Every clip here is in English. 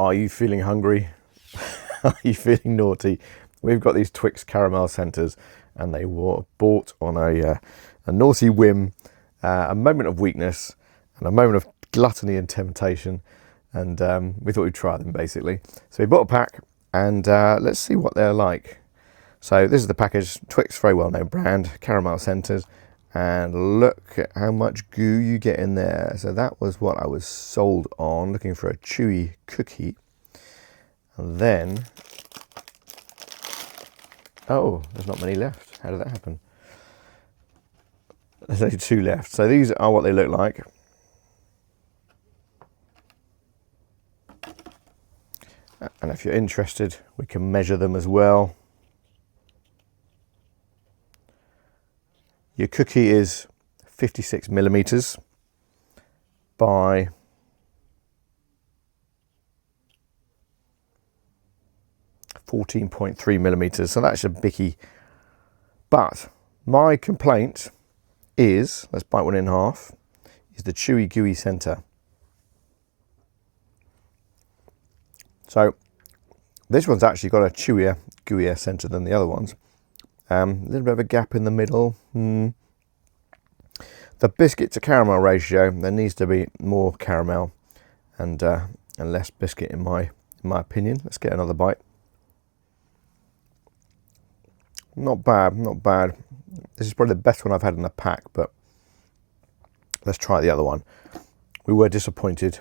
Are you feeling hungry? Are you feeling naughty? We've got these Twix Caramel Centres, and they were bought on a naughty whim, a moment of weakness, and a moment of gluttony and temptation. And we thought we'd try them basically. So we bought a pack, and let's see what they're like. So this is the package. Twix, very well known brand, Caramel Centres. And look at how much goo you get in there. So that was what I was sold on, looking for a chewy cookie. And then, oh, there's not many left. How did that happen? There's only 2 left. So these are what they look like. And if you're interested, we can measure them as well. Your cookie is 56 millimeters by 14.3 millimeters. So that's a bickie. But my complaint is, let's bite one in half, is the chewy gooey center. So this one's actually got a chewier, gooier center than the other ones. A little bit of a gap in the middle. The biscuit to caramel ratio, there needs to be more caramel and less biscuit in my opinion. Let's get another bite. Not bad, not bad. This is probably the best one I've had in the pack, but let's try the other one. We were disappointed.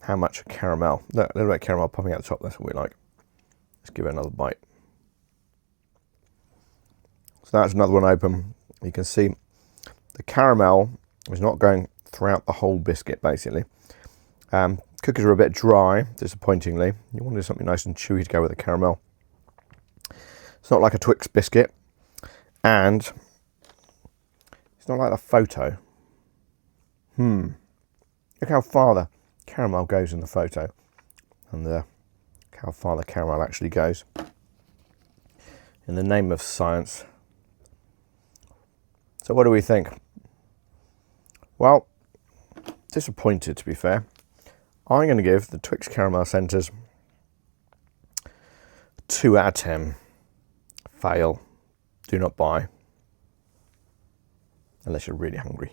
How much caramel? Look, a little bit of caramel popping out the top, that's what we like. Let's give it another bite. So that's another one open. You can see the caramel is not going throughout the whole biscuit, basically. Cookies are a bit dry, disappointingly. You want to do something nice and chewy to go with the caramel. It's not like a Twix biscuit, and it's not like the photo. Look how far the caramel goes in the photo, and how far the caramel actually goes. In the name of science. So what do we think? Well, disappointed, to be fair. I'm going to give the Twix Caramel Centres 2 out of 10. Fail. Do not buy. Unless you're really hungry.